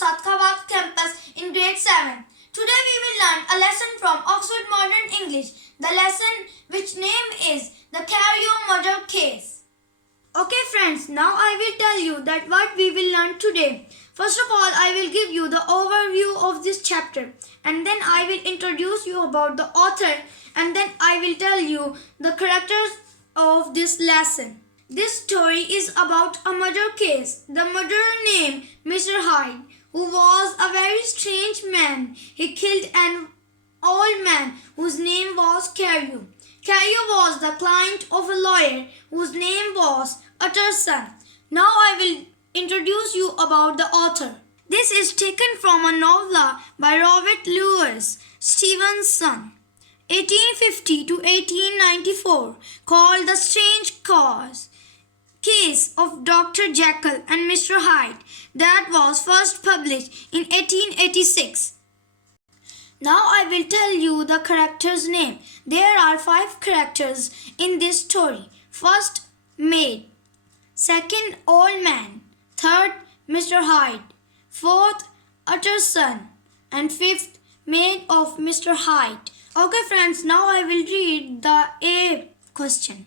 Sadkhabad campus in grade 7. Today we will learn a lesson from Oxford Modern English. The lesson which name is the Carew murder case. Okay friends, now I will tell you that what we will learn today. First of all, I will give you the overview of this chapter, and then I will introduce you about the author, and then I will tell you the characters of this lesson. This story is about a murder case. The murderer named Mr. Hyde, who was a very strange man. He killed an old man whose name was Carew. Carew was the client of a lawyer whose name was Utterson. Now I will introduce you about the author. This is taken from a novel by Robert Louis Stevenson, 1850 to 1894, called The Strange Case of Dr. Jekyll and Mr. Hyde, that was first published in 1886. Now I will tell you the character's name. There are 5 characters in this story. First, maid. Second, old man. Third, Mr. Hyde. Fourth, Utterson. And fifth, maid of Mr. Hyde. Okay friends, now I will read the A question.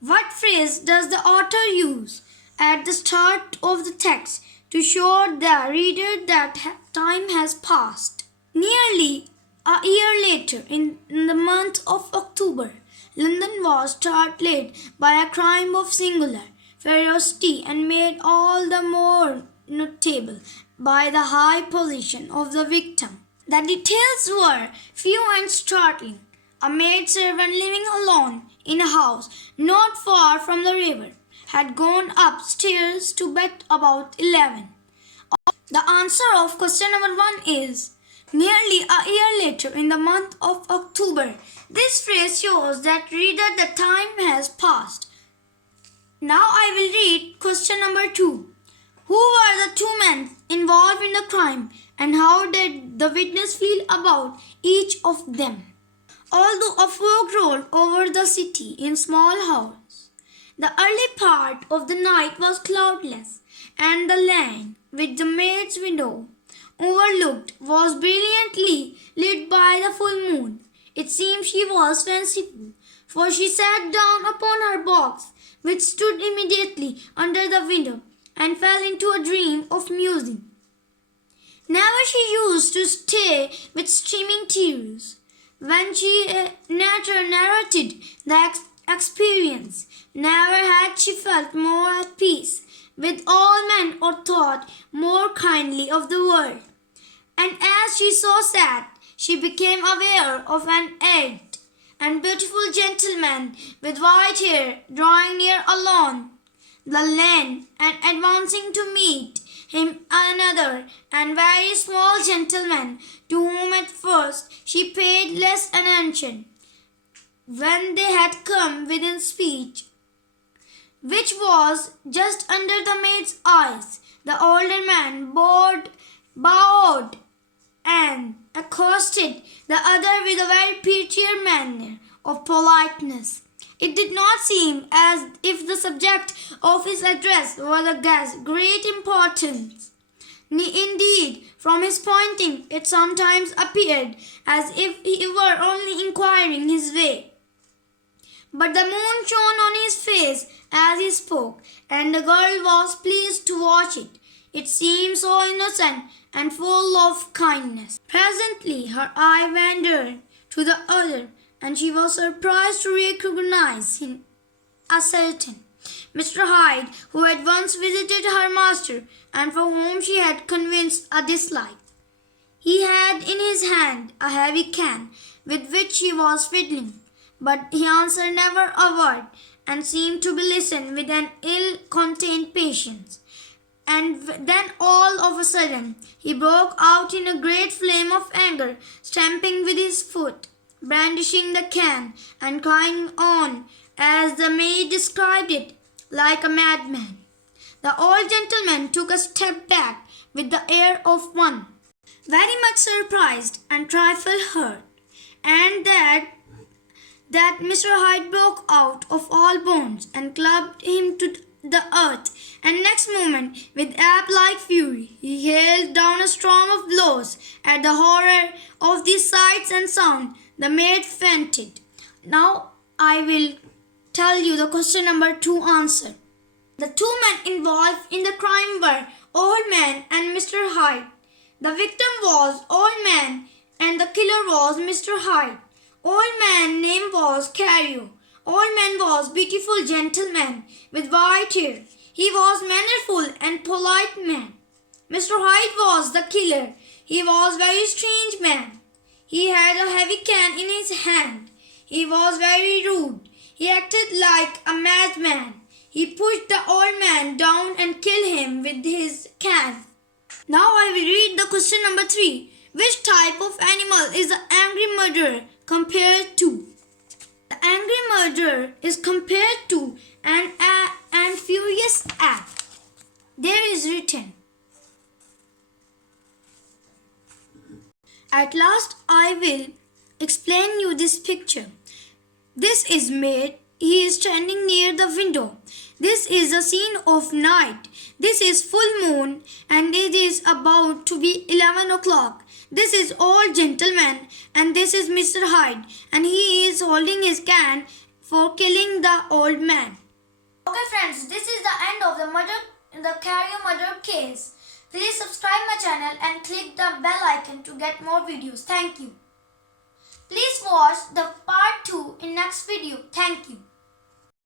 What phrase does the author use at the start of the text to show the reader that time has passed? Nearly a year later, in the month of October, London was startled by a crime of singular ferocity and made all the more notable by the high position of the victim. The details were few and startling. A maidservant living alone in a house not far from the river had gone upstairs to bed about 11. The answer of question number 1 is nearly a year later in the month of October. This phrase shows that reader the time has passed. Now I will read question number 2. Who were the 2 men involved in the crime and how did the witness feel about each of them? Although a fog rolled over the city in small hours, the early part of the night was cloudless, and the lane which the maid's window overlooked was brilliantly lit by the full moon. It seemed she was fanciful, for she sat down upon her box, which stood immediately under the window, and fell into a dream of musing. Never she used to stay with streaming tears when she narrated the experience. Never had she felt more at peace with all men or thought more kindly of the world. And as she so sat, she became aware of an aged and beautiful gentleman with white hair drawing near along the lane and advancing to meet him, another and very small gentleman to whom at first she paid less attention. When they had come within speech, which was just under the maid's eyes, the older man bowed and accosted the other with a very peculiar manner of politeness. It did not seem as if the subject of his address was a guest great importance. Indeed, from his pointing, it sometimes appeared as if he were only inquiring his way. But the moon shone on his face as he spoke, and the girl was pleased to watch it. It seemed so innocent and full of kindness. Presently her eye wandered to the other, and she was surprised to recognize him, a certain Mr. Hyde, who had once visited her master and for whom she had conceived a dislike. He had in his hand a heavy can with which he was fiddling, but he answered never a word and seemed to be listening with an ill-contained patience. And then all of a sudden he broke out in a great flame of anger, stamping with his foot, brandishing the can, and crying on, as the maid described it, like a madman. The old gentleman took a step back with the air of one very much surprised and trifle hurt, and that Mr. Hyde broke out of all bounds and clubbed him to the earth, and next moment, with ape-like fury, he hailed down a storm of blows. At the horror of these sights and sound, the maid fainted. Now I will tell you the question number 2 answer. The two men involved in the crime were Old Man and Mr. Hyde. The victim was Old Man and the killer was Mr. Hyde. Old Man name was Carew. Old Man was beautiful gentleman with white hair. He was mannerful and polite man. Mr. Hyde was the killer. He was very strange man. He had a heavy can in his hand. He was very rude. He acted like a madman. He pushed the old man down and killed him with his can. Now I will read the question number 3. Which type of animal is the angry murderer compared to? The angry murderer is compared to an furious ape. There is written, at last I will explain you this picture. This is maid. He is standing near the window. This is a scene of night. This is full moon and it is about to be 11 o'clock. This is old gentleman and this is Mr. Hyde and he is holding his can for killing the old man. Okay friends, this is the end of the Carew murder case. Please subscribe my channel and click the bell icon to get more videos. Thank you. Please watch the part 2 in next video. Thank you.